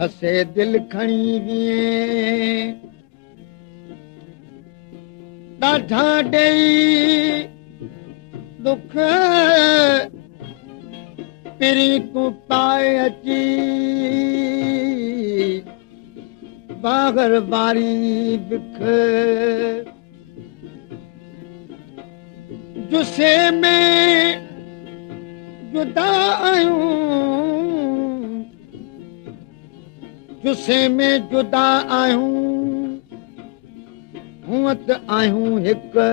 खसे दिल खणी विए ॾाढा ॾेई दुख पिरी तूं पाए अची बागर बारी बिख जुसे में जुदा आहियूं जुसे में जुदा आहियूं हूअं त आहियूं हिकु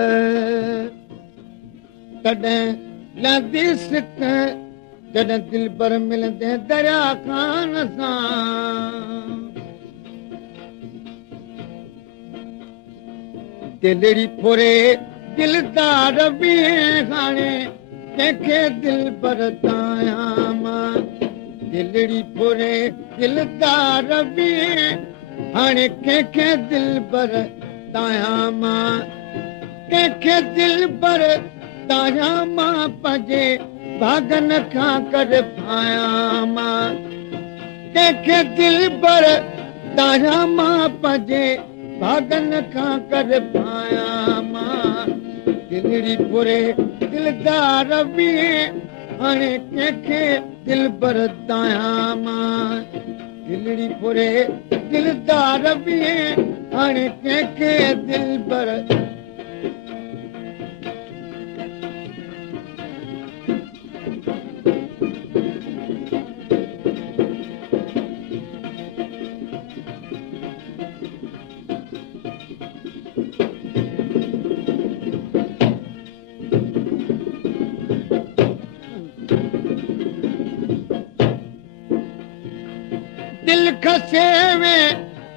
तॾहिं लहंदी सिक जॾहिं दिल पर मिलंदे दरिया खान सां दिलड़ी फुरे दिलदार बि हाणे कंहिंखे दिल पर तायां मां दिलड़ी फुरे दिलदार बि हाणे कंहिंखे दिल पर तायां मां कंहिंखे दिल पर तायां मां पंहिंजे भागन खां कर पायां मां कंहिंखे दिल पर तायां मां पंहिंजे भागन खां कर पायां मां दिलड़ी फुरे दिलदार बि हाणे कंहिंखे दिल पर तायां मां दिलड़ी फुरे दिलदार बि हाणे कंहिंखे दिल पर दिल खसे में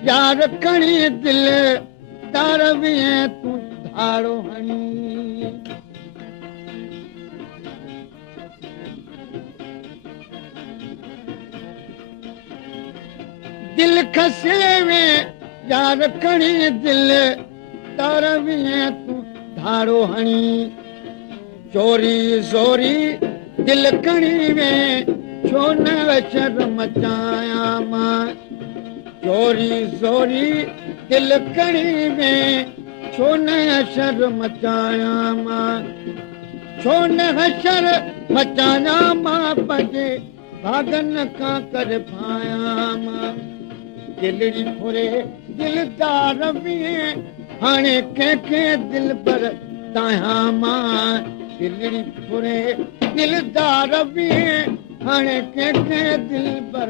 यार खणी दिल दार बि तूं धारो हणी दिल खसे में यार खणी दिल दार बि तूं धारो हणी चोरी ज़ोरी दिल खणी में छो न शर्म मचाया मां चोरी ज़ोरी दिल खणी में छो न शर्म मचाया मां छो न शर्म मचाया मां पंहिंजे भागन खां कर पायां मां दिलड़ी फुरे दिलदार बि हाणे कंहिंखे दिल पर तायां मां दिलड़ी फुरे दिलदार बि हाणे कंहिंखे दिल पर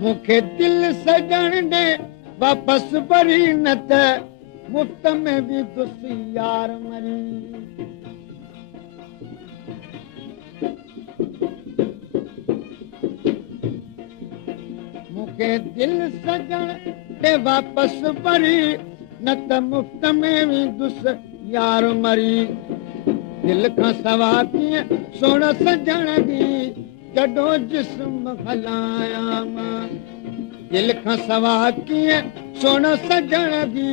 मूंखे दिल सजण ॾे वापसि भरी न त मुफ़्त में बि दुसी यार मरी मूंखे दिल सजण ॾे वापसि भरी न त मुफ़्त में बि दुस यार मरी दिल खां सवा कीअं सोण सजण जी जॾो जिस्म हलायां मां दिल खां सवा कीअं सोण सजण जी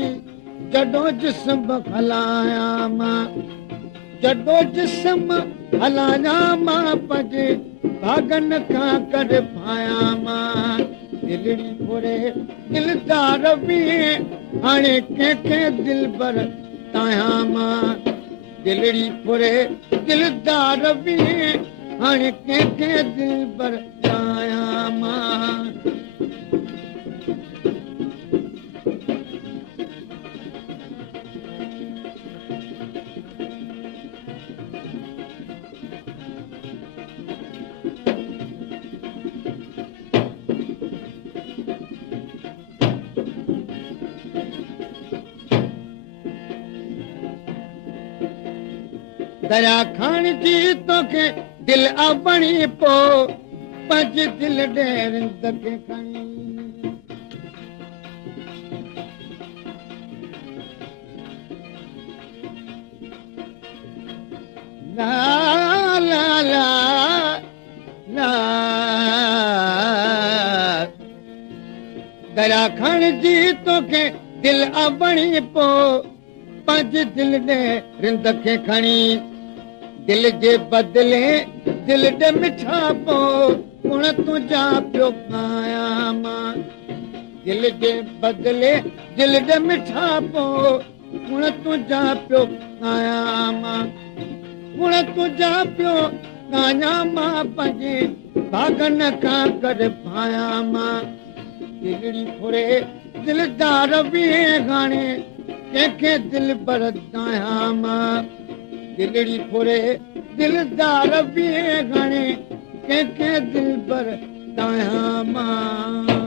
जॾो जिस्म हलायां मां जॾो जिस्म हलाया मां पंहिंजे भागन खां करे पाया मां दिलड़ी फुरे दिलदार बि हाणे कंहिंखे दिल भर ताया मां दिलड़ी फुरे दिलदार बि हाणे कंहिंखे दिल भर ताया मां दरिया खान जी तोखे दिल बणी पो पंज दिल ॾेर तोखे खणी ला ला ला ला दरिया खान जी तोखे दिल बणी पो पंज दिल ॾेर तोखे खणी दिल जे बदिले दिल ॾे मिठा पो कुण तुंहिंजा पियो पाया मां दिल जे बदिले दिल ॾे मिठा पो कुण तुंहिंजा पियो पाया मां कुण तुंहिंजा पियो काया मां पंहिंजे भागन खां करे पाया मां दिलड़ी फुरे दिलदार बि हाणे कंहिंखे दिल भर ताया मां दिलड़ी फुरे दिलदार बि हाणे कंहिंखे दिल भर ताया मां